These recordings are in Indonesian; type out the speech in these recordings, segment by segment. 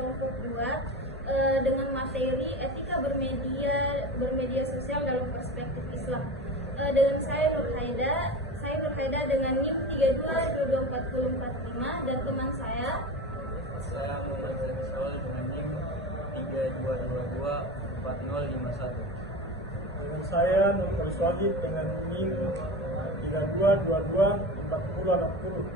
kelompok 2 dengan materi etika bermedia sosial dalam perspektif Islam. Dengan saya Nur Haida dengan NIM 32224045 dan teman saya Muhammad Zainal dengan NIM 32224051. Dengan saya Nur Swagib dengan NIM 32224060.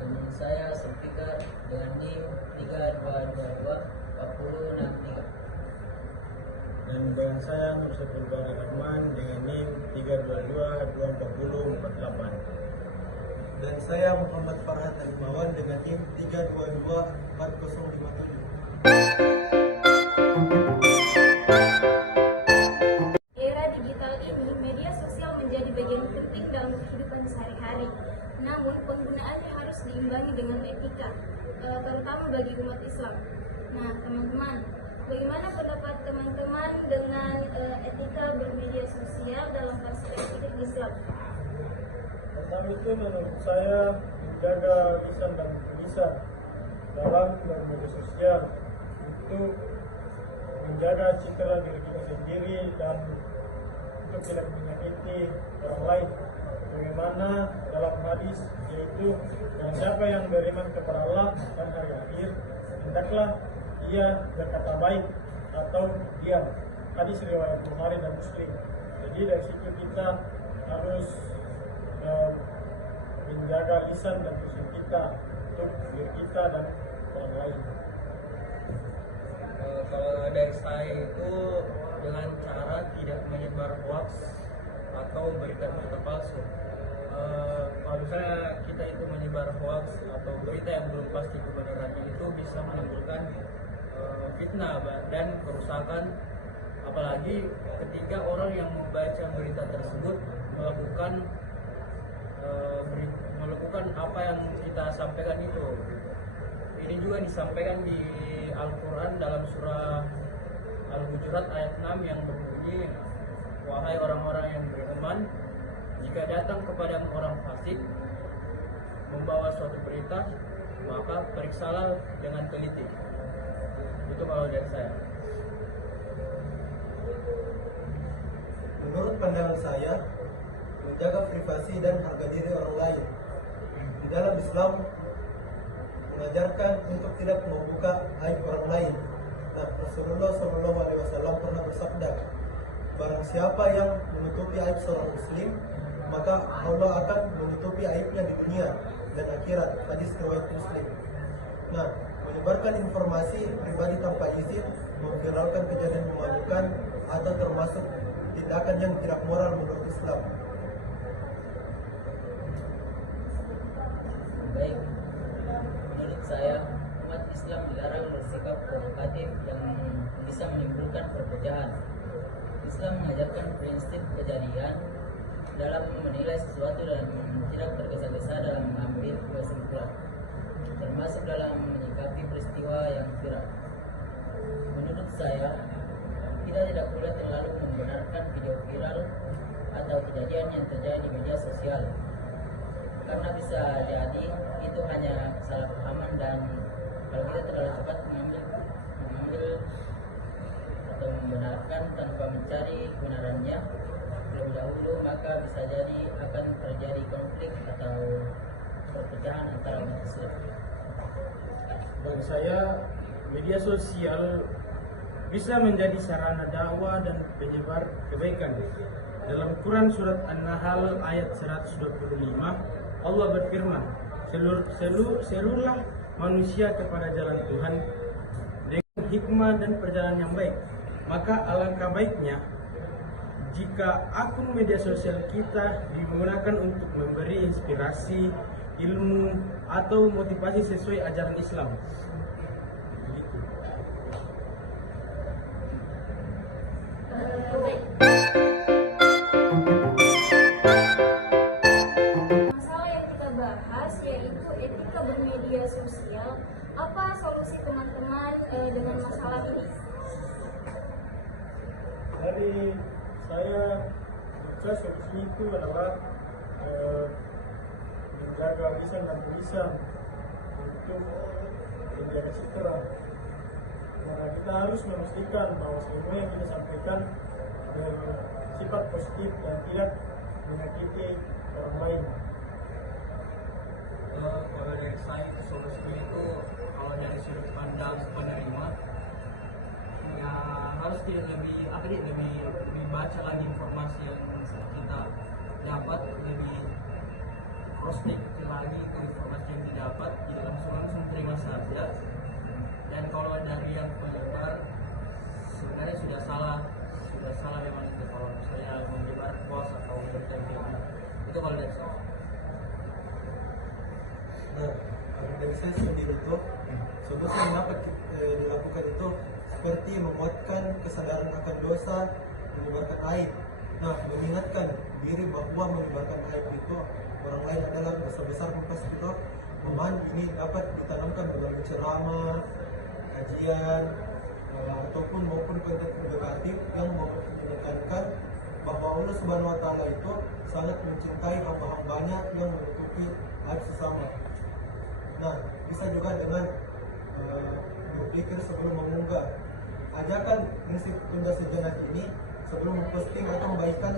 Teman saya Sulfikar dengan NIM 32224063. Dan dengan saya Nur Saiful Bahri Rahman dengan NIM 32224048. Dan saya Muhammad Farhan Al-Mawan dengan NIM 3224057. Era digital ini, media sosial menjadi bagian penting dalam kehidupan sehari-hari. Namun, penggunaannya harus diimbangi dengan etika, terutama bagi umat Islam. Nah, teman-teman, bagaimana pendapat teman-teman dengan etika bermedia sosial dalam perspektif Islam? Tentang itu menurut saya menjaga lisan dan tulisan dalam bermedia sosial untuk menjaga citra diri kita sendiri dan untuk tidak menyakiti orang lain. Bagaimana dalam hadis yaitu siapa yang beriman kepada Allah dan hari akhir hendaklah ia berkata baik atau diam. Hadis riwayat Bukhari dan Muslim. Jadi dari situ kita harus menjaga lisan dan tulisan kita untuk diri kita dan orang lain. Kalau dari saya itu dengan cara tidak menyebar hoax atau berita-berita palsu. Kalau misalnya kita itu menyebar hoax atau berita yang belum pasti kebenarannya itu bisa menimbulkan fitnah dan kerusakan, apalagi ketika orang yang membaca berita tersebut melakukan apa yang kita sampaikan itu. Ini juga disampaikan di Al-Quran dalam surah Al-Hujurat ayat 6 yang berbunyi, wahai orang-orang yang beriman, jika datang kepada orang fasik membawa suatu berita, maka periksalah dengan teliti. Itu kalau dari saya. Menurut pandangan saya, menjaga privasi dan harga diri orang lain. Di dalam Islam mengajarkan untuk tidak membuka aib orang lain. Nah, Rasulullah SAW pernah bersabda, barang siapa yang menutupi aib seorang muslim, maka Allah akan menutupi aibnya di dunia dan akhirat. Hadis riwayat Muslim. Nah, menyebarkan informasi pribadi tanpa izin, memviralkan kejadian memalukan atau termasuk tindakan yang tidak moral menurut Islam. Baik, menurut saya umat Islam dilarang bersikap provokatif yang bisa menimbulkan perpecahan. Islam mengajarkan prinsip kejadian dalam menilai sesuatu dan tidak tergesa-gesa dalam mengambil kesimpulan, termasuk dalam menyikapi peristiwa yang viral. Menurut saya, kita tidak boleh terlalu membenarkan video viral atau kejadian yang terjadi di media sosial, karena bisa jadi itu hanya kesalahpahaman, dan kalau kita terlalu cepat mengambil atau membenarkan tanpa mencari kebenarannya lebih dahulu, maka bisa jadi akan terjadi konflik atau perpecahan antara umat Islam. Bagi saya, media sosial bisa menjadi sarana dakwah dan penyebar kebaikan. Dalam Quran surat An-Nahl ayat 125, Allah berfirman, seluruhlah manusia kepada jalan Tuhan dengan hikmah dan perjalanan yang baik. Maka alangkah baiknya jika akun media sosial kita digunakan untuk memberi inspirasi, ilmu, atau motivasi sesuai ajaran Islam. Begitu. Masalah yang kita bahas yaitu etika bermedia sosial. Apa solusi teman-teman dengan masalah ini? Dari saya solusi itu adalah menjaga lisan dan tulisan untuk menjaga citra. Nah, kita harus memastikan bahwa semua yang kita sampaikan bersifat positif dan tidak menyakiti orang lain. Kalau dari saya solusinya itu, kalau dari sudut pandang penerima ya harus lebih baca lagi informasi yang kita dapat, lebih cross check lagi ke informasi yang didapat, jadi langsung terima saja. Dan kalau dari yang penyebar sebenarnya sudah salah memang itu, kalau misalnya menyebar hoax atau berita itu kalau dari saya. Nah, kalau dari saya sendiri itu, solusi yang dapat dilakukan itu seperti menguatkan kesadaran akan dosa menyebarkan aib. Nah, mengingatkan diri bahwa menyebarkan aib itu orang lain adalah dosa besar, maka itu pemahaman ini dapat ditanamkan melalui ceramah, kajian, ataupun maupun konten edukatif yang menekankan bahwa Allah Subhanahu Wa Taala itu sangat mencintai hamba-hambanya yang menutupi aib sesama. Nah, bisa juga dengan berpikir sebelum mengunggah. Ajakan prinsip tunda sejenak ini sebelum memposting atau membagikan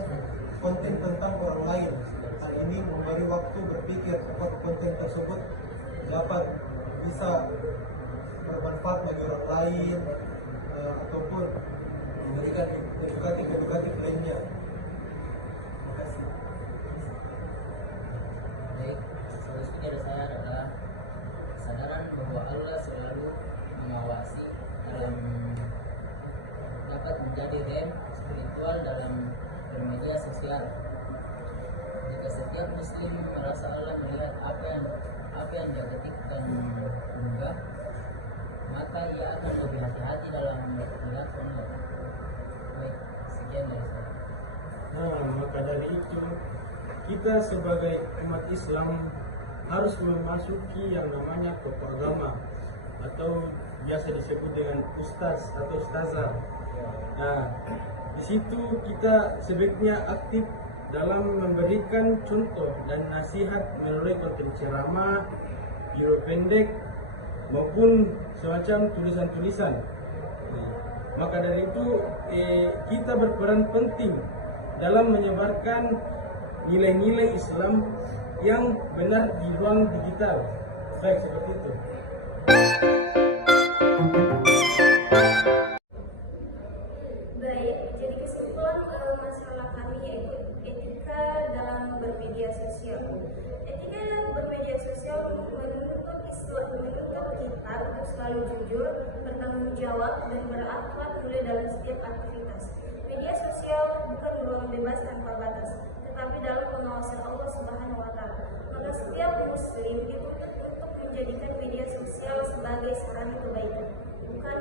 konten tentang orang lain. Hal ini memberi waktu berpikir apakah konten tersebut dapat bisa bermanfaat bagi orang lain ataupun memberikan edukatif lainnya. Terima kasih. Baik, solusi dari saya adalah kesadaran bahwa Allah selalu mengawasi dalam dapat menjadi rem spiritual dalam bermedia sosial. Jika setiap muslim merasa Allah melihat apa yang dia ketik dan unggah, maka ia akan lebih hati-hati dalam melihat konten. Baik, sekian dari saya. Nah, maka dari itu kita sebagai umat Islam harus memasuki yang namanya tokoh agama atau biasa disebut dengan ustaz atau ustazah. Nah, di situ kita sebaiknya aktif dalam memberikan contoh dan nasihat melalui konten ceramah, video pendek maupun semacam tulisan-tulisan. Maka dari itu kita berperan penting dalam menyebarkan nilai-nilai Islam yang benar di ruang digital. Baik, seperti itu. Baik, jadi kesimpulan masalah kami yaitu etika dalam bermedia sosial. Etika dalam bermedia sosial menuntut kita untuk selalu jujur, bertanggung jawab, dan berakhlak mulai dalam setiap aktivitas. Media sosial bukan ruang bebas tanpa batas, tetapi dalam pengawasan Allah Subhanahu Wa Taala. Maka setiap muslim dituntut untuk menjadikan media sosial sebagai sarana kebaikan, bukan